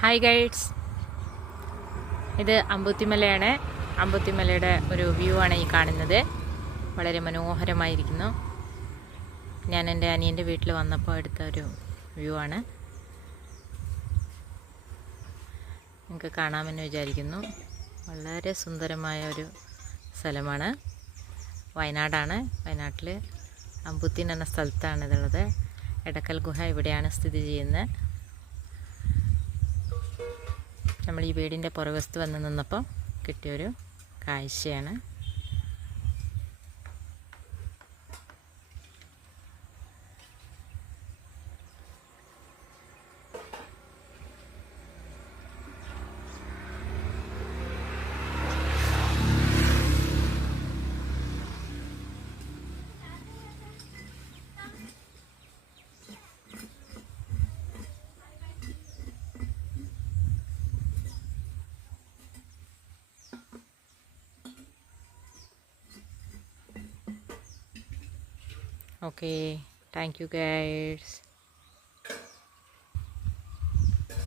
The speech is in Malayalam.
ഹായ് ഗൈഡ്സ്, ഇത് അമ്പുത്തിമലയാണ്. അമ്പുത്തിമലയുടെ ഒരു വ്യൂ ആണ് ഈ കാണുന്നത്. വളരെ മനോഹരമായിരിക്കുന്നു. ഞാൻ എൻ്റെ അനിയൻ്റെ വീട്ടിൽ വന്നപ്പോൾ എടുത്ത ഒരു വ്യൂ ആണ്. നിങ്ങൾക്ക് കാണാമെന്ന് വിചാരിക്കുന്നു. വളരെ സുന്ദരമായ ഒരു സ്ഥലമാണ്. വയനാടാണ്. വയനാട്ടിൽ അമ്പുത്തി എന്ന സ്ഥലത്താണ് ഇതുള്ളത്. എടക്കൽ ഗുഹ ഇവിടെയാണ് സ്ഥിതി ചെയ്യുന്നത്. നമ്മൾ ഈ വീടിൻ്റെ പുറകുവശത്ത് വന്ന് നിന്നപ്പോൾ കിട്ടിയൊരു കാഴ്ചയാണ്. Okay, thank you guys.